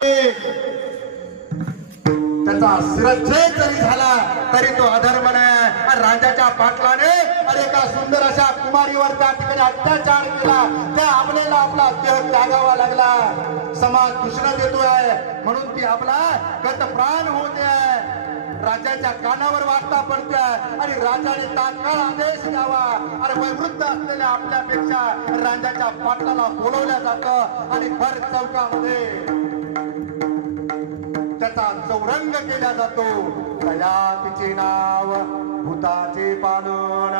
त्याचा शिरच्छेद जरी झाला तरी तो अधर्म नाही. आणि राजाच्या पाटलाने एका सुंदर अशा कुमारीवर त्या ठिकाणी अत्याचार केला. त्या आपल्याला आपला देह त्यागावा लागला. समाज दूषण देतोय म्हणून ती आपला गत प्राण होते. राजाच्या कानावर वार्ता पडते आणि राजाने तात्काळ आदेश द्यावा. आणि वयोवृद्ध असलेल्या आपल्यापेक्षा राजाच्या पाटलाला बोलवल्या जातं आणि भर चौकामध्ये त्याचा चौरंग केला जातो. दयातीचे नाव भूताचे पालन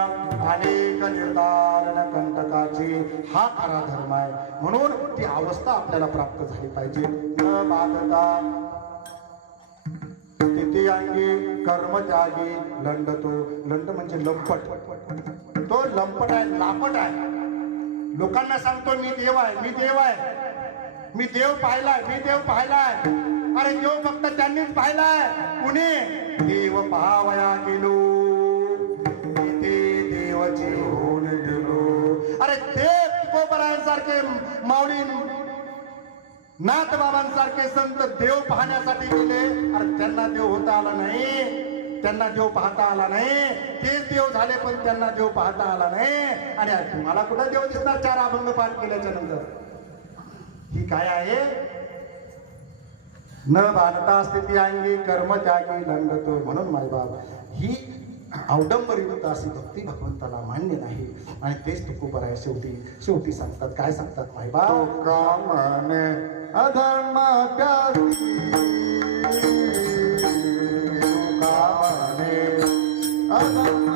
अनेक निर्धारण कंटकाचे हा खरा धर्म आहे. म्हणून ती अवस्था आपल्याला प्राप्त झाली पाहिजे. न बाधता स्थिती अंगी कर्मत्यागी लंडतो. लंड म्हणजे लंपट. तो लंपट आहे, लापट आहे. लोकांना सांगतो मी देव आहे, मी देव आहे, मी देव पाहिलाय, मी देव पाहिलाय. अरे देव फक्त त्यांनीच पाहिलाय. कुणी देव पाहावया गेलो ते देवाची होऊन गेलो. अरे देव तुकोबरायांसारखे माऊली नाथ बाबांसारखे संत देव पाहण्यासाठी गेले. अरे त्यांना देव होता आला नाही, त्यांना देव पाहता आला नाही. तेच देव झाले पण त्यांना देव पाहता आला नाही. आणि तुम्हाला कुठं देव दिसणार चार अभंग पाठ केल्याच्या नंतर? ही काय आहे? न बांधता स्थिती अंगी कर्म त्यागी लंडतो. म्हणून मायबाप ही अवडंबरयुक्त अशी भक्ती भगवंताला मान्य नाही. आणि तेच तुकोबर आहे. शेवटी सांगतात, काय सांगतात मायबाप? कामने अधर्म त्यागी कामने अधर्म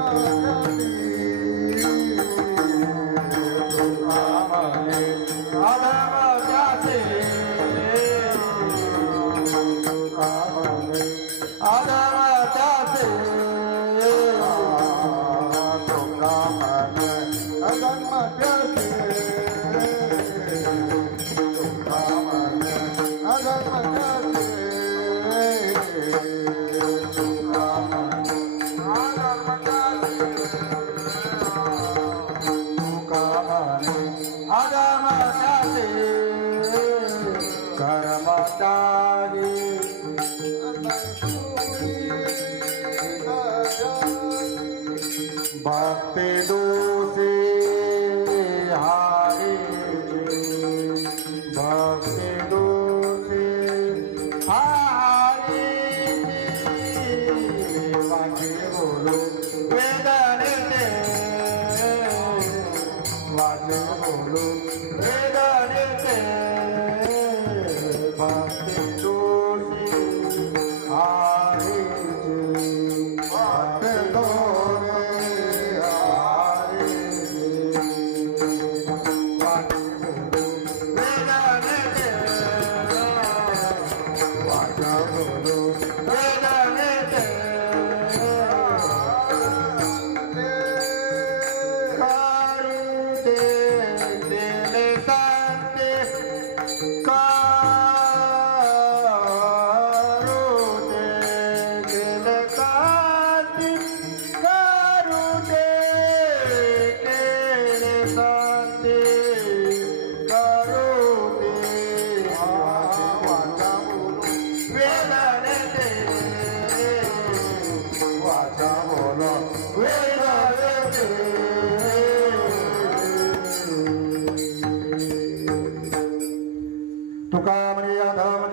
भक्ति दोषे हारे भक्ति दोषे हारे वाचे बोलो वेदने ते वाचे बोलो वेदने ते भक्ति दोषे हारे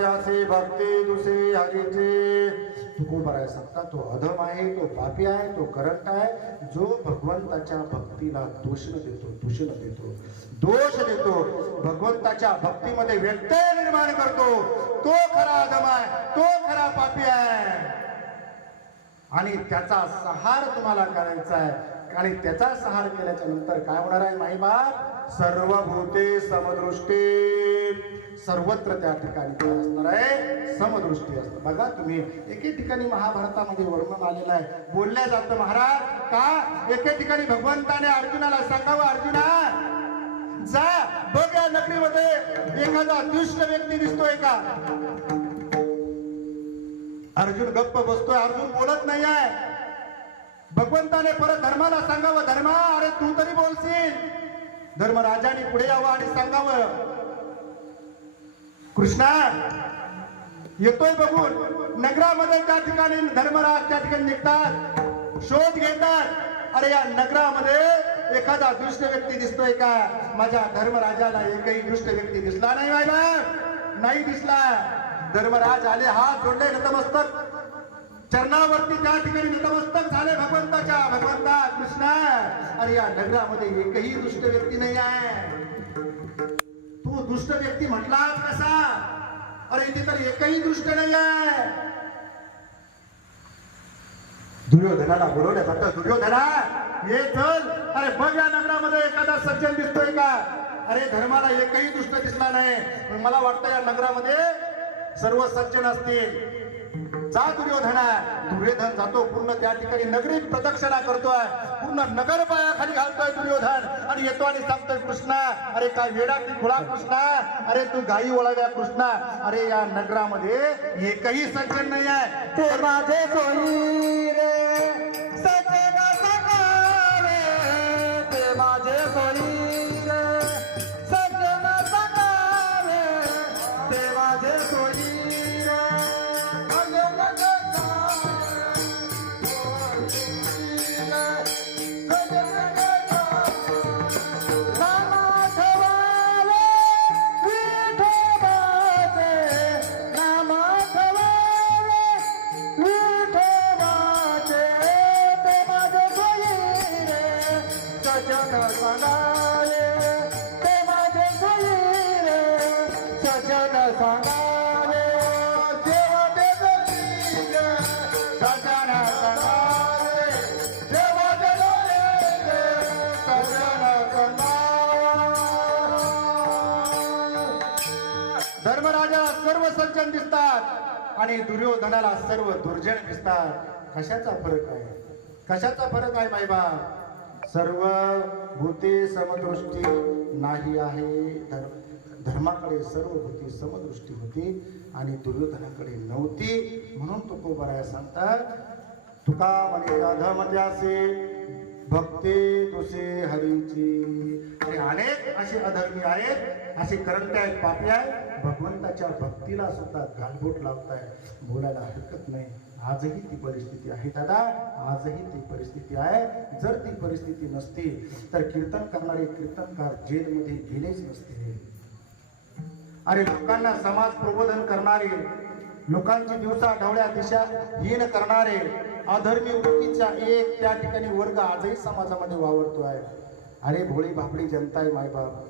भक्ति भक्ती दुसरी हरीचे. तुकोबर आहे सांगता तो अधम आहे, तो पापी आहे, तो करंट आहे, जो भगवंताच्या भक्तीला दूषण देतो, दूषण देतो, दोष देतो, भगवंताच्या भक्तीमध्ये व्यत्यय निर्माण करतो. तो खरा अधम आहे, तो खरा पापी आहे. आणि त्याचा सहार तुम्हाला करायचा आहे. आणि त्याचा सहार केल्याच्या नंतर काय होणार आहे माईबाप? सर्व भूते समदृष्टी. सर्वत्र त्या ठिकाणी काय असणार आहे? समदृष्टी असतं. बघा तुम्ही एके ठिकाणी महाभारतामध्ये वर्णन आलेलं आहे. बोलल्या जातं महाराज का एके ठिकाणी भगवंताने अर्जुनाला सांगावं, अर्जुना जा बघ या नगरीमध्ये एखादा दुष्ट व्यक्ती दिसतोय का? अर्जुन गप्प बसतोय, अर्जुन बोलत नाही आहे. भगवंताने परत धर्माला सांगावं, धर्मा अरे तू तरी बोलशील. धर्मराजाने पुढे यावं आणि सांगावं, कृष्णा येतोय बघून नगरामध्ये त्या ठिकाणी धर्मराज त्या ठिकाणी निघतात, शोध घेतात. अरे या नगरामध्ये एखादा दुष्ट व्यक्ती दिसतोय का? माझ्या धर्मराजाला एकही दुष्ट व्यक्ती दिसला नाही व्हायला, नाही दिसला. धर्मराज आले, हात जोडले, नतमस्तक चरणावरती त्या ठिकाणी नतमस्तक झाले भगवंताच्या. भगवंता कृष्णा, अरे या नगरामध्ये एकही दुष्ट व्यक्ती नाही आहे. तू दुष्ट व्यक्ती म्हटलास कसा? अरे इथे तर एकही दुष्ट नाही आहे. दुर्योधनाला बोलवलं जातं, दुर्योधना ये चल, अरे बघ या नगरामध्ये एखादा सज्जन दिसतोय का? अरे धर्माला एकही दुष्ट दिसला नाही. मला वाटतं या नगरामध्ये सर्व सज्जन असतील. जा दुर्योधना. दुर्योधन जातो, पूर्ण त्या ठिकाणी नगरी प्रदक्षिणा करतोय, पूर्ण नगर पायाखाली घालतोय दुर्योधन आणि येतो आणि सांगतोय कृष्णा, अरे काय वेडा की खुळा कृष्णा, अरे तू गाई वळव्या कृष्णा, अरे या नगरामध्ये एकही सज्जन नाही आहे. ते माझे सोयी रे सजन सखावे, ते माझे सोयी रे सजन सखावे, ते माझे सोयी रे सजन सखावे, सजन सखावे. नामा ठेवावे विठोबाचे, नामा ठेवावे विठोबाचे, ते माझे सोयी रे सजन सांगावे, ते माझे सोयी रे सजन सांगावे. जेव्हा ते जगली रे सजन सांगावे, जेव्हा ते जगली रे सजन सांगावे. धर्मराजा सर्व सज्जन दिसतात आणि दुर्योधनाला सर्व दुर्जन दिसतात. कशाचा फरक आहे? कशाचा फरक आहे मायबा? सर्व भूते समदृष्टी नाही आहे. धर्माकडे सर्व भूती समदृष्टी होती आणि दुर्योधनाकडे नव्हती. म्हणून तुकोबराया सांगतात, तुका म्हणे अधमत्यासे भक्ती तुसे हरीची. आणि अनेक असे अधर्मी आहेत, असे करंट आहेत, पापी आहेत, भगवंताच्या भक्तीला सुद्धा गालबोट लावताय. बोलायला हरकत नाही. आजही ती परिस्थिती आहे दादा, आजही ती परिस्थिती आहे. जर ती परिस्थिती नसती तर कीर्तन करणारे कीर्तनकार जेलमध्ये गेलेच नसते. अरे लोकांना समाज प्रबोधन करणारे, लोकांची दिवसा ढवळ्या दिशा हीन करणारे, अधर्मी वृत्तीचा एक त्या ठिकाणी वर्ग आजही समाजामध्ये वावरतो आहे. अरे भोळी भापडी जनता आहे मायबाप,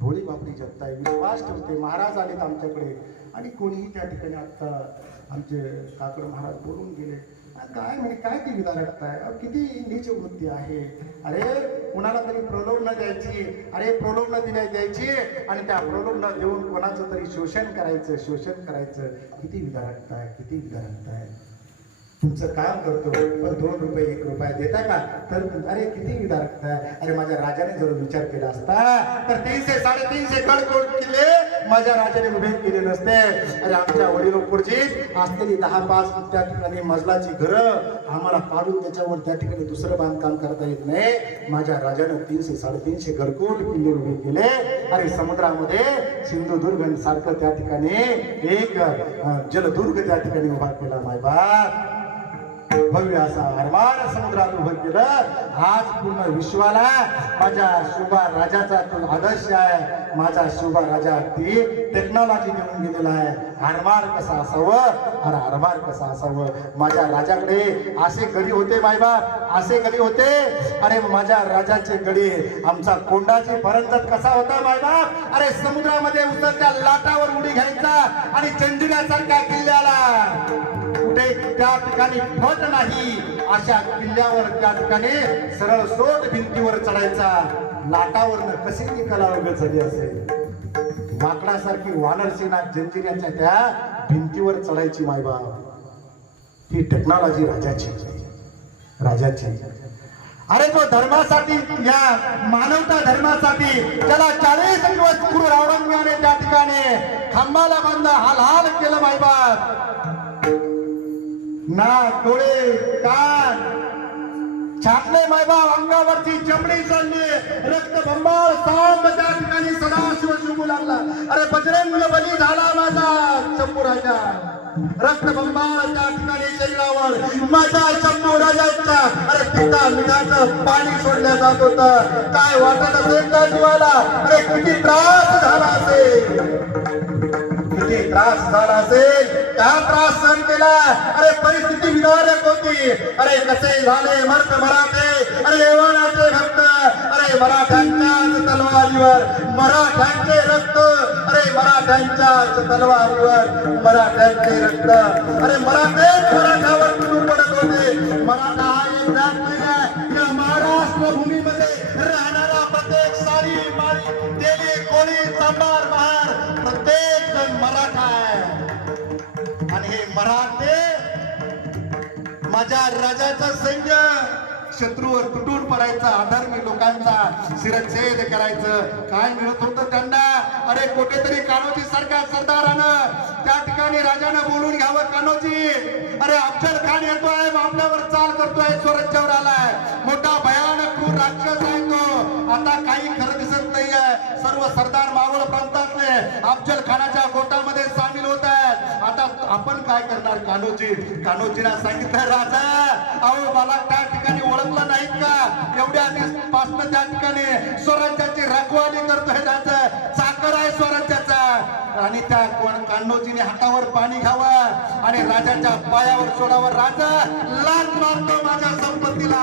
भोळी भापडी जनता आहे. विश्वास ठेवते. महाराज आलेत आमच्याकडे आणि कोणीही त्या ठिकाणी आता आमचे काकड महाराज बोलून गेले, काय म्हणे काय ती विधारकता आहे, किती नीच वृत्ती आहे. अरे कुणाला तरी प्रलोभन द्यायची, अरे प्रलोभन द्यायची आणि त्या प्रलोभन देऊन कोणाचं तरी शोषण करायचं, शोषण करायचं. किती विधारकता आहे, किती विधारकता आहे. तुमचं काम करतो पण 2 रुपये 1 रुपया देता का? तर अरे किती विधारकता आहे. अरे माझ्या राजाने जर विचार केला असता तर 300 350 कड किल्ले माझ्या राजाने उभे केले नसते. अरे आमच्या वडिलोपूर्जीत असलेली 10-5 त्या ठिकाणी मजलाची घरं आम्हाला पाडून त्याच्यावर त्या ठिकाणी दुसरं बांधकाम करता येत नाही. माझ्या राजाने 300 350 घरकुल किल्ले उभे केले. अरे समुद्रामध्ये सिंधुदुर्ग सारखं त्या ठिकाणी एक जलदुर्ग त्या ठिकाणी उभा केला मायबाप. भव्य असा आरमार समुद्रात उभं केलं. आज पूर्ण विश्वाला माझ्या शोभा राजाचा तो आदर्श आहे. माझा शोभा राजा ती टेक्नॉलॉजी देऊन गेलेला आहे. आरमार कसा असावं, अरे आरमार कसा असावं. माझ्या राजाकडे असे गडी होते मायबाप, असे गडी होते. अरे माझ्या राजाचे गडी, आमचा कोंडाची परंजत कसा होता मायबाप. अरे समुद्रामध्ये उतरत्या लाटावर उडी घ्यायचा आणि चंदिरासारख्या किल्ल्याला कुठे त्या ठिकाणी फट नाही अशा किल्ल्यावर त्या ठिकाणी सरळ सोट भिंतीवर चढायचा. लाटावरनं कशी ती कला उभे झाली असेल. वाकडासारखी वानरसेना जंजिऱ्याच्या त्या भिंतीवर चढायची मायबाप. ही टेक्नॉलॉजी राजाची, राजाची. अरे जो धर्मासाठी, या मानवता धर्मासाठी ज्याला 40 दिवस क्रूर औरंगजेबाने त्या ठिकाणी खांबाला बांधलं, हाल हाल केलं मायबाप. ना डोळे कान छाटले मायबाप अंगावरची चमडी चालली रक्तबंबाळ सांब त्या ठिकाणी सदाशिव शिवू लागला अरे बजरंग बली झाला माझा शंभू राजा रक्तबंबाळ त्या ठिकाणी शरीरावर माझ्या शंभू राजाच्या अरे पिता मिठाचं पाणी सोडलं जात होतं काय वाटत असेल त्या जीवाला अरे किती त्रास झाला असेल किती त्रास झाला असेल काय त्रास सहन केला अरे परिस्थिती विदारक होती अरे कसे झाले मर्द मराठे अरे येवणाचे भक्त अरे मराठ्यांच्याच तलवारीवर मराठ्यांचे रक्त अरे मराठ्यांच्याच तलवारीवर मराठ्यांचे रक्त अरे मराठेच मराठावर तुटून पडत होते मराठा हा एक जात नाही आहे या महाराष्ट्र भूमीमध्ये राहणारा प्रत्येक सारी माळी तेली कोळी चांभार महार प्रत्येक जण मराठा आहे आणि हे मराठे माझ्या राजाचा सैन्य शत्रूवर तुटून पडायचा अधर्मी लोकांचा शिरच्छेद करायचं काय मिळत होतं त्यांना अरे कुठेतरी कान्होजी सारख्या सरदारानं त्या ठिकाणी राजानं बोलून घ्यावं कान्होजी अरे अफजल खान येतोय आपल्यावर चाल करतोय स्वराज्यावर आलाय मोठा भयानक क्रूर राक्षस आहे तो आता काही खरं दिसत नाहीये सर्व सरदार मावळ प्रांतातले अफजल खानाच्या गोटामध्ये सामील होत आहेत आता आपण काय करणार कान्होजीला सांगितलं राजा अहो मला त्या ठिकाणी ओळखलं नाहीत का एवढ्या दिवसापासून त्या ठिकाणी स्वराज्याची रखवाली करतोय राजा चाकर आहे स्वराज्याचा आणि त्या कान्होजीने हातावर पाणी घ्यावं आणि राजाच्या पायावर सोडावं राजा लाथ मारतो माझ्या संपत्तीला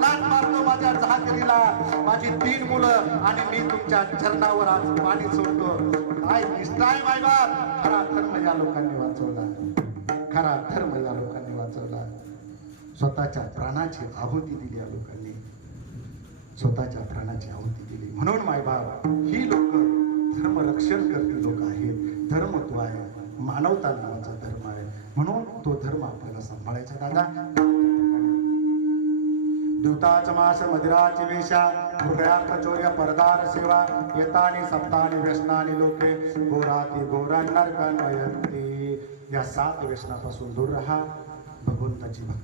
लाथ मारतो माझ्या जहागिरीला माझी 3 मुलं आणि मी तुमच्या चरणावर आज पाणी सोडतो काय निष्ठाय माय बाप खरा धर्म या लोकांनी वाचवला खरा धर्म या लोकांनी वाचवला स्वतःच्या प्राणाची आहुती दिली या लोकांनी स्वतःच्या प्राणाची आहुती दिली म्हणून मायबाप ही लोक धर्म रक्षण करतील लोक आहेत धर्म तो आहे मानवता नावाचा धर्म आहे म्हणून तो धर्म आपल्याला सांभाळायचा दादा दूताच मास मदिराची वेशा हृदयार्थ चौर्य परदार सेवा येतानी सप्तानी व्यसनानी लोके घोराती घोरा नरकनयंती या 7 व्यसनापासून दूर राहा भगवंताची भक्ती